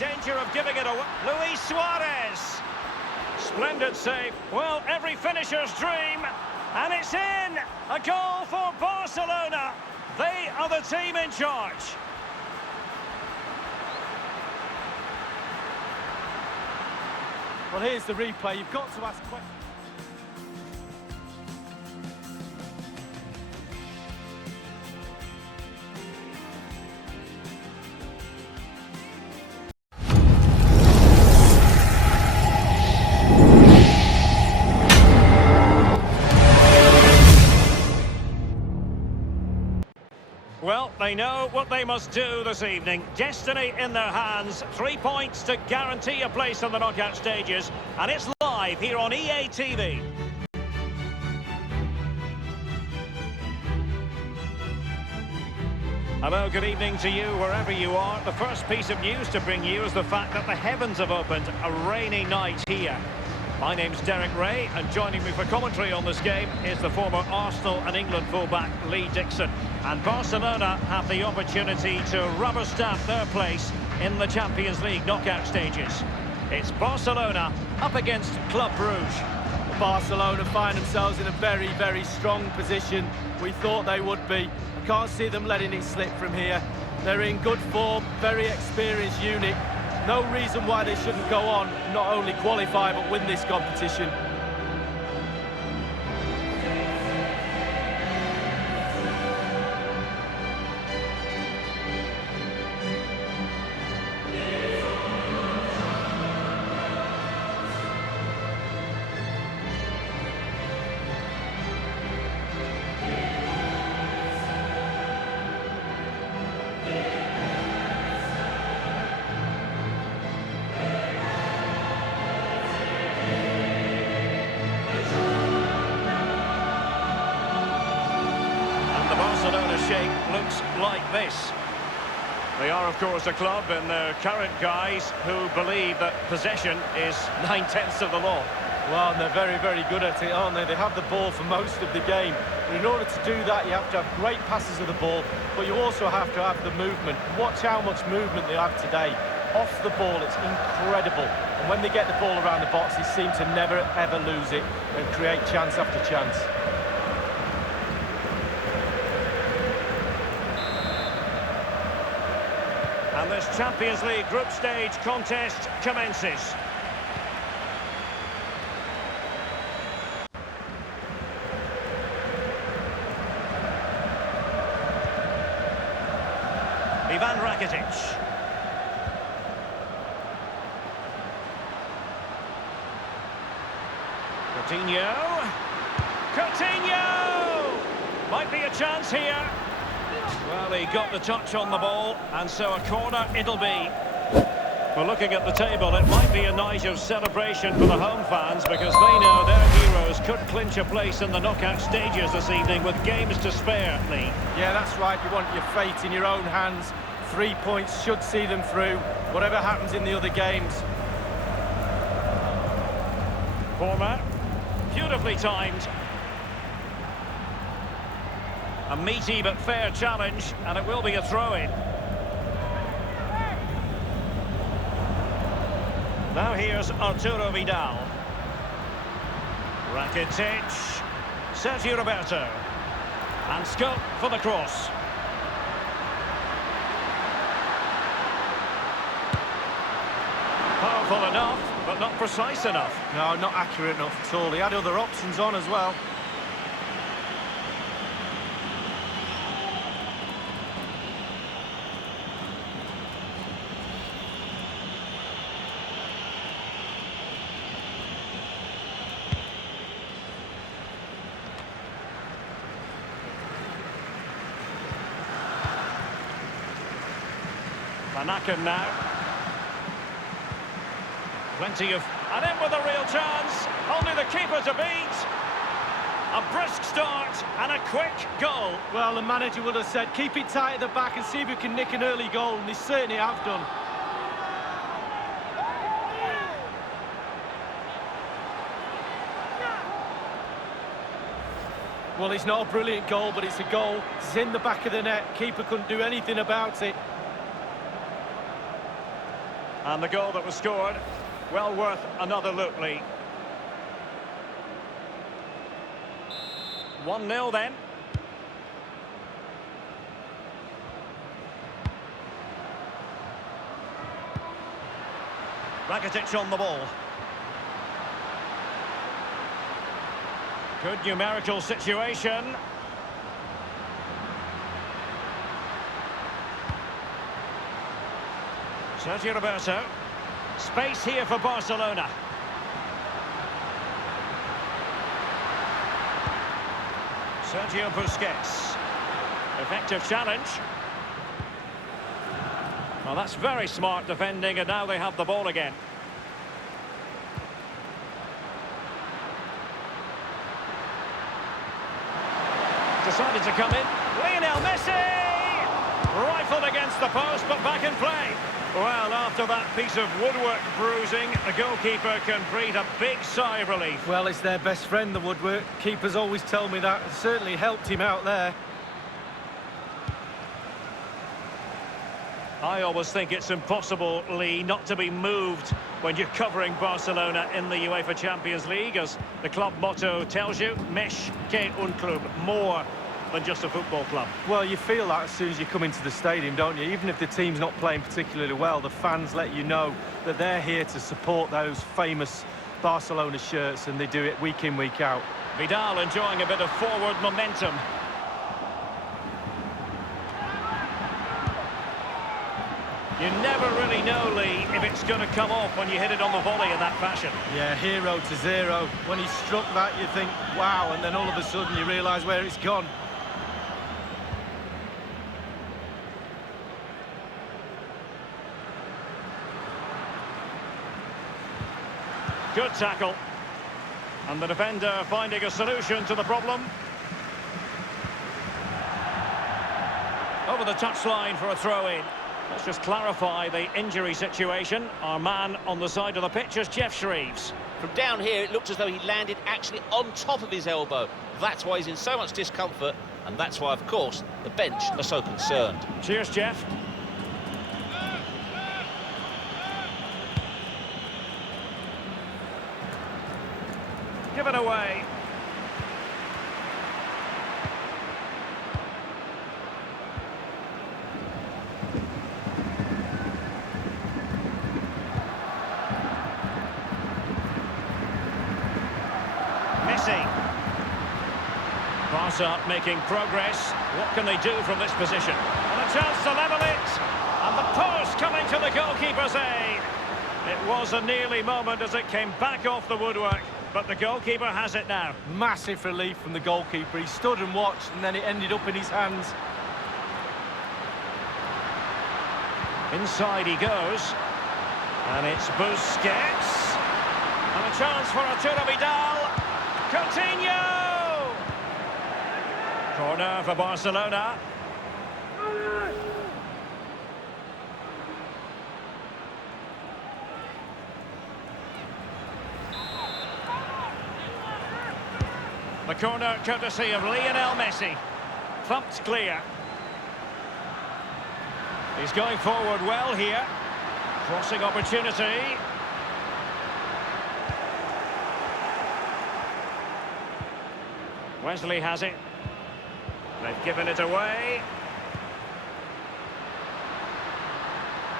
danger of giving it away. Luis Suarez. Splendid save. Well, every finisher's dream. And it's in! A goal for Barcelona. They are the team in charge. Well, here's the replay. You've got to ask questions. Well, they know what they must do this evening. Destiny in their hands. 3 points to guarantee a place in the knockout stages. And it's live here on EA TV. Hello, good evening to you wherever you are. The first piece of news to bring you is the fact that the heavens have opened. A rainy night here. My name's Derek Ray, and joining me for commentary on this game is the former Arsenal and England fullback Lee Dixon. And Barcelona have the opportunity to rubber stamp their place in the Champions League knockout stages. It's Barcelona up against Club Brugge. Barcelona find themselves in a very, very strong position. We thought they would be. I can't see them letting it slip from here. They're in good form, very experienced unit. No reason why they shouldn't go on, not only qualify, but win this competition. Shape looks like this. They are, of course, a club in their current guise who believe that possession is 9/10 of the law. Well, and they're very, very good at it, aren't they? They have the ball for most of the game. But in order to do that, you have to have great passes of the ball, but you also have to have the movement. Watch how much movement they have today. Off the ball, it's incredible. And when they get the ball around the box, they seem to never, ever lose it and create chance after chance. And this Champions League group stage contest commences. Ivan Rakitic. Coutinho! Might be a chance here. Well, he got the touch on the ball, and so a corner it'll be. Well, looking at the table, it might be a night of celebration for the home fans because they know their heroes could clinch a place in the knockout stages this evening with games to spare, Lee. Yeah, that's right. You want your fate in your own hands. 3 points should see them through, whatever happens in the other games. Poora, beautifully timed. A meaty but fair challenge, and it will be a throw-in. Now here's Arturo Vidal. Rakitic. Sergio Roberto. And scope for the cross. Powerful enough, but not precise enough. No, not accurate enough at all. He had other options on as well. Anakin now. Plenty of... And in with a real chance. Only the keeper to beat. A brisk start and a quick goal. Well, the manager would have said, keep it tight at the back and see if you can nick an early goal, and they certainly have done. Well, it's not a brilliant goal, but it's a goal. It's in the back of the net. Keeper couldn't do anything about it. And the goal that was scored, well worth another look, Lee. 1-0 then. Rakitic on the ball. Good numerical situation. Sergio Roberto. Space here for Barcelona. Sergio Busquets. Effective challenge. Well, that's very smart defending, and now they have the ball again. Decided to come in. Lionel Messi! Rifled against the post, but back in play. Well, after that piece of woodwork bruising, the goalkeeper can breathe a big sigh of relief. Well, it's their best friend, the woodwork. Keepers always tell me that. It certainly helped him out there. I always think it's impossible, Lee, not to be moved when you're covering Barcelona in the UEFA Champions League, as the club motto tells you, Més que un club, more than just a football club. Well, you feel that as soon as you come into the stadium, don't you? Even if the team's not playing particularly well, the fans let you know that they're here to support those famous Barcelona shirts, and they do it week in, week out. Vidal enjoying a bit of forward momentum. You never really know, Lee, if it's going to come off when you hit it on the volley in that fashion. Yeah, 0-0. When he struck that, you think, wow, and then all of a sudden you realise where it's gone. Good tackle. And the defender finding a solution to the problem. Over the touchline for a throw-in. Let's just clarify the injury situation. Our man on the side of the pitch is Jeff Shreves. From down here, it looked as though he landed actually on top of his elbow. That's why he's in so much discomfort, and that's why, of course, the bench are so concerned. Cheers, Jeff. Give it away. Messi. Barca making progress. What can they do from this position? And a chance to level it. And the post coming to the goalkeeper's aid. It was a nearly moment as it came back off the woodwork, but the goalkeeper has it now. Massive relief from the goalkeeper. He stood and watched, and then it ended up in his hands. Inside he goes. And it's Busquets. And a chance for Arturo Vidal. Coutinho! Corner for Barcelona. The corner courtesy of Lionel Messi. Thumped clear. He's going forward well here. Crossing opportunity. Wesley has it. They've given it away.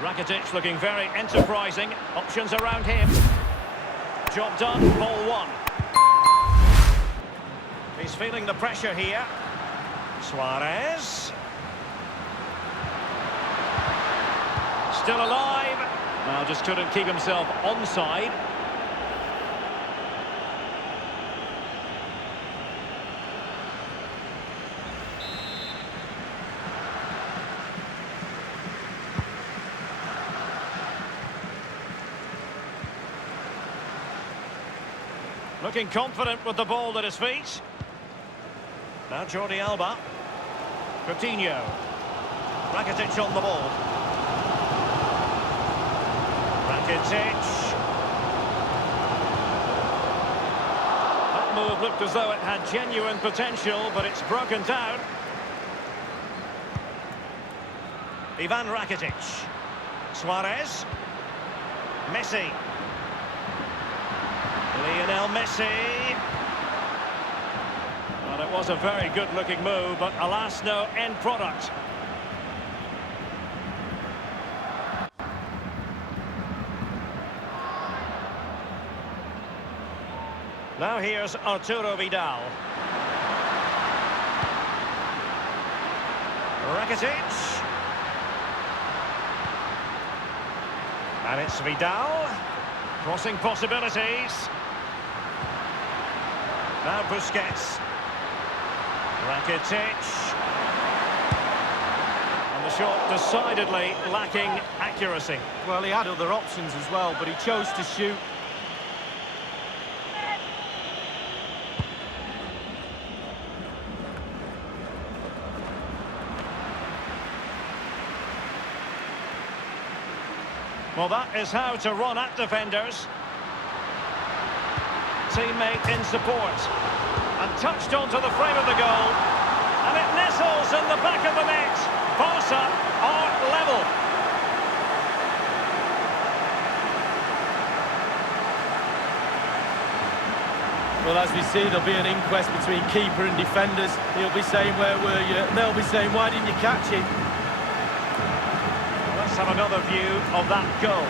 Rakitic looking very enterprising. Options around him. Job done, ball one. He's feeling the pressure here. Suarez. Still alive. Well, just couldn't keep himself onside. Looking confident with the ball at his feet. Now Jordi Alba. Coutinho. Rakitic on the ball. Rakitic. That move looked as though it had genuine potential, but it's broken down. Ivan Rakitic. Suarez. Messi. Lionel Messi. Well, it was a very good-looking move, but alas, no end product. Now here's Arturo Vidal. Rakitic. And it's Vidal. Crossing possibilities. Now Busquets. Rakitic. And the shot decidedly lacking accuracy. Well, he had other options as well, but he chose to shoot. Well, that is how to run at defenders. Teammate in support. And touched onto the frame of the goal. And it nestles in the back of the net. Barca are level. Well, as we see, there'll be an inquest between keeper and defenders. He'll be saying, where were you? And they'll be saying, why didn't you catch it? Let's have another view of that goal.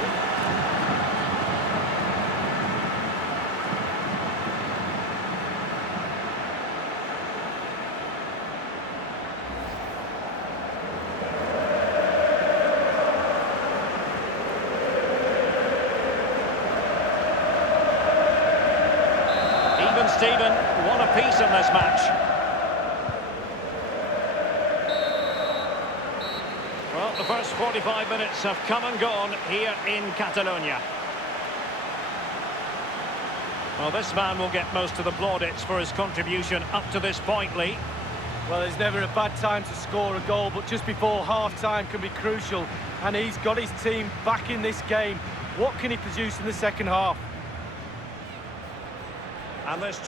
Even Steven, one apiece in this match. Well, the first 45 minutes have come and gone here in Catalonia. Well, this man will get most of the plaudits for his contribution up to this point, Lee. Well, there's never a bad time to score a goal, but just before half-time can be crucial. And he's got his team back in this game. What can he produce in the second half? And this...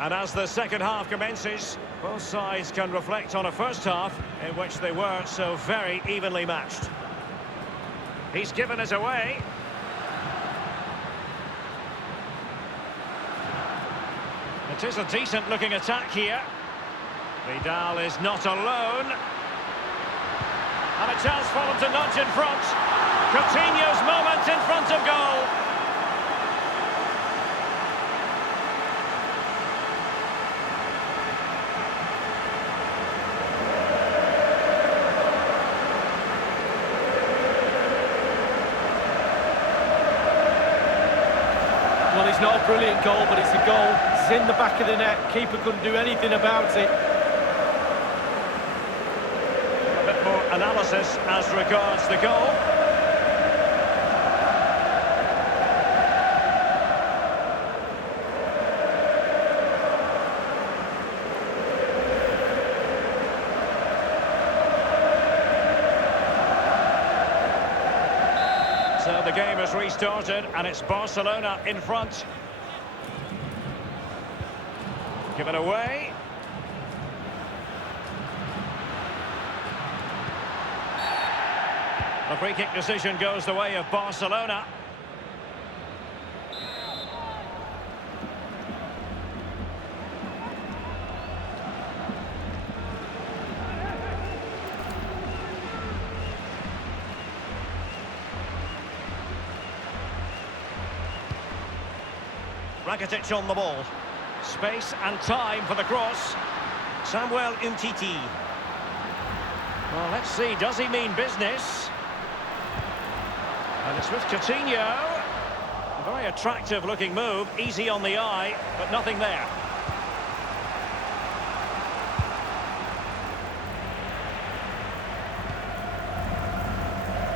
And as the second half commences, both sides can reflect on a first half in which they were so very evenly matched. He's given it away. It is a decent-looking attack here. Vidal is not alone. And a chance for him to nudge in front. Coutinho's moment in front of goal. Well, it's not a brilliant goal, but it's a goal. It's in the back of the net. Keeper couldn't do anything about it. A bit more analysis as regards the goal. So the game has restarted and it's Barcelona in front. Given away. The free kick decision goes the way of Barcelona. Rakitic on the ball. Space and time for the cross. Samuel Umtiti. Well, let's see, does he mean business? And it's with Coutinho. A very attractive looking move, easy on the eye, but nothing there.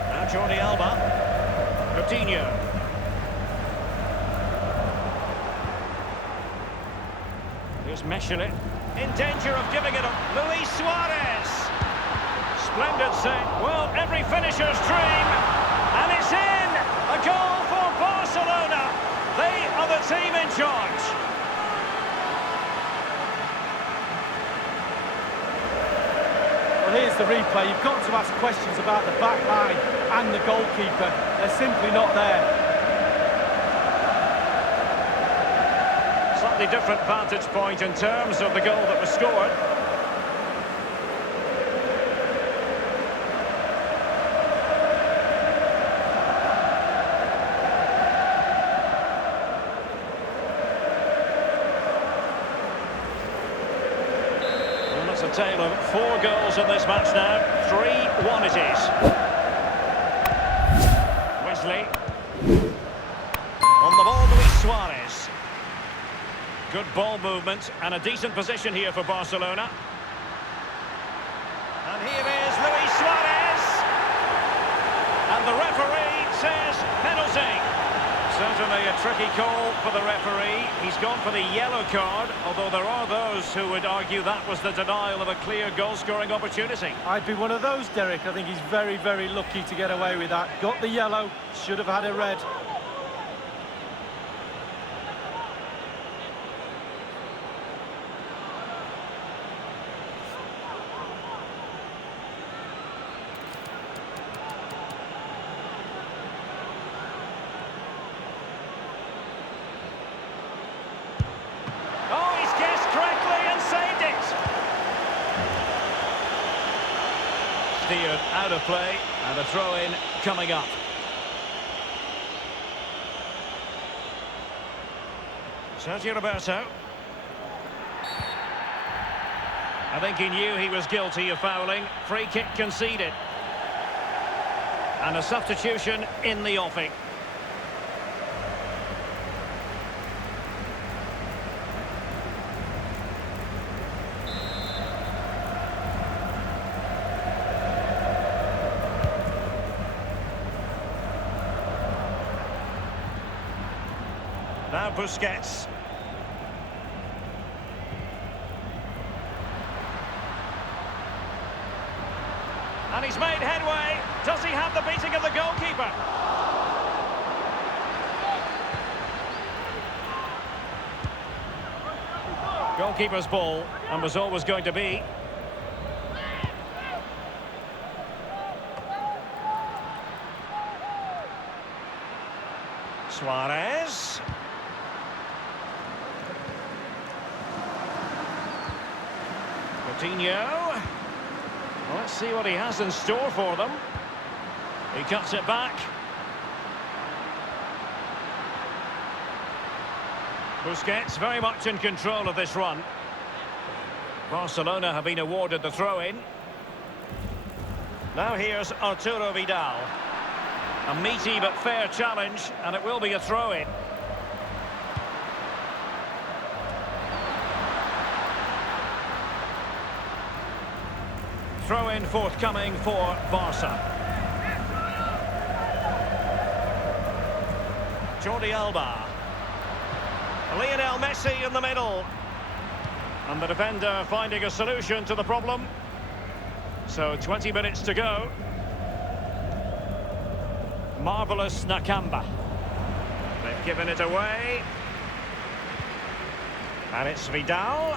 Now Jordi Alba. Coutinho. Here's Messi in danger of giving it up. Luis Suarez. Splendid save. Well, every finisher's dream. And it's in! A goal for Barcelona. They are the team in charge. Well, here's the replay. You've got to ask questions about the back line and the goalkeeper. They're simply not there. Slightly different vantage point in terms of the goal that was scored. Well, that's a tale of 4 goals in this match now. 3-1 it is. Wesley. On the ball, Luis Suarez. Good ball movement and a decent position here for Barcelona. And here is Luis Suarez. And the referee says penalty. Certainly a tricky call for the referee. He's gone for the yellow card, although there are those who would argue that was the denial of a clear goal-scoring opportunity. I'd be one of those, Derek. I think he's very, very lucky to get away with that. Got the yellow, should have had a red. Steered out of play, and a throw-in coming up. Sergio Roberto. I think he knew he was guilty of fouling. Free kick conceded. And a substitution in the offing. Now Busquets. And he's made headway. Does he have the beating of the goalkeeper? Goalkeeper's ball, and was always going to be. Suarez. Coutinho. Well, let's see what he has in store for them. He cuts it back. Busquets very much in control of this run. Barcelona have been awarded the throw-in. Now here's Arturo Vidal. A meaty but fair challenge, and it will be a throw-in. Throw-in forthcoming for Barca. Jordi Alba. Lionel Messi in the middle. And the defender finding a solution to the problem. So 20 minutes to go. Marvellous Nakamba. They've given it away. And it's Vidal.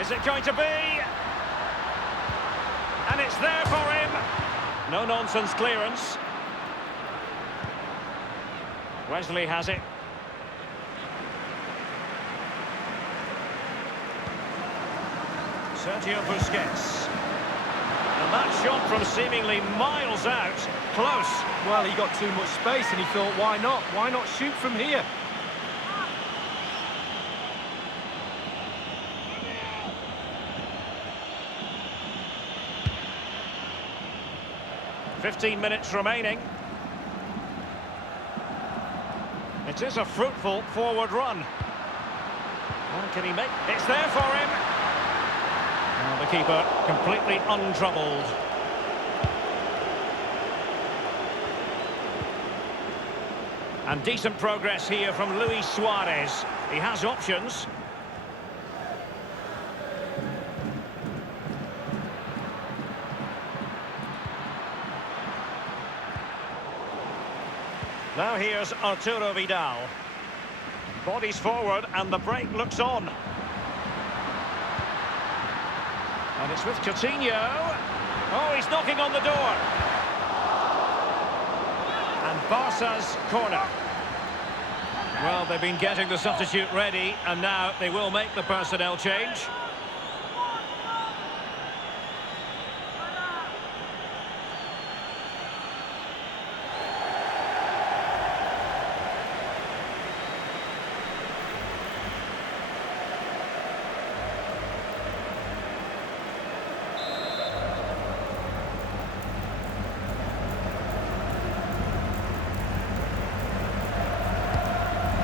Is it going to be? And it's there for him. No nonsense clearance. Wesley has it. Sergio Busquets. And that shot from seemingly miles out, close. Well, he got too much space and he thought, why not? Why not shoot from here? "15 minutes remaining. It is a fruitful forward run. Well, can he make? It's there for him. The keeper completely untroubled. And decent progress here from Luis Suarez. He has options. Now here's Arturo Vidal. Bodies forward and the break looks on. And it's with Coutinho. Oh, he's knocking on the door. And Barca's corner. Well, they've been getting the substitute ready, and now they will make the personnel change.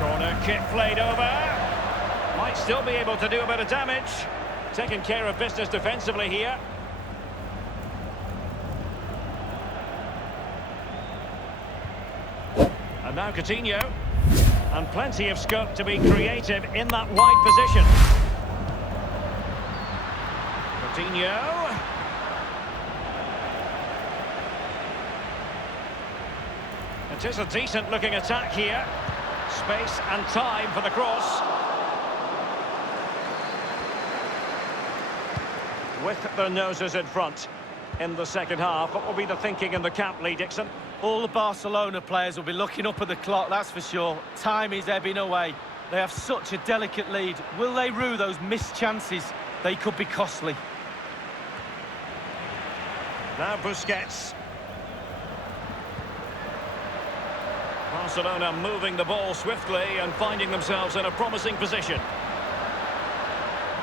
Corner kick played over. Might still be able to do a bit of damage. Taking care of business defensively here. And now Coutinho. And plenty of scope to be creative in that wide position. Coutinho. It is a decent looking attack here. Space and time for the cross. With their noses in front in the second half, what will be the thinking in the camp, Lee Dixon? All the Barcelona players will be looking up at the clock, that's for sure. Time is ebbing away. They have such a delicate lead. Will they rue those missed chances? They could be costly. Now Busquets. Barcelona moving the ball swiftly and finding themselves in a promising position.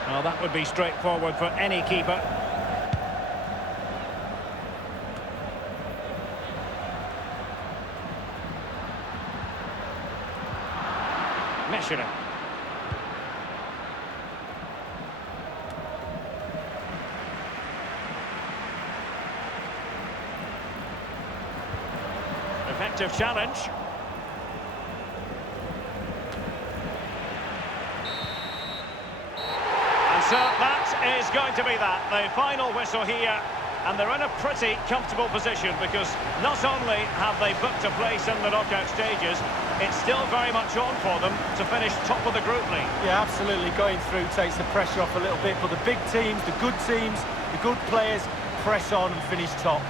Well, that would be straightforward for any keeper. Messi. Effective challenge. So that is going to be that, the final whistle here, and they're in a pretty comfortable position because not only have they booked a place in the knockout stages, it's still very much on for them to finish top of the group league. Yeah, absolutely. Going through takes the pressure off a little bit, but the big teams, the good players, press on and finish top.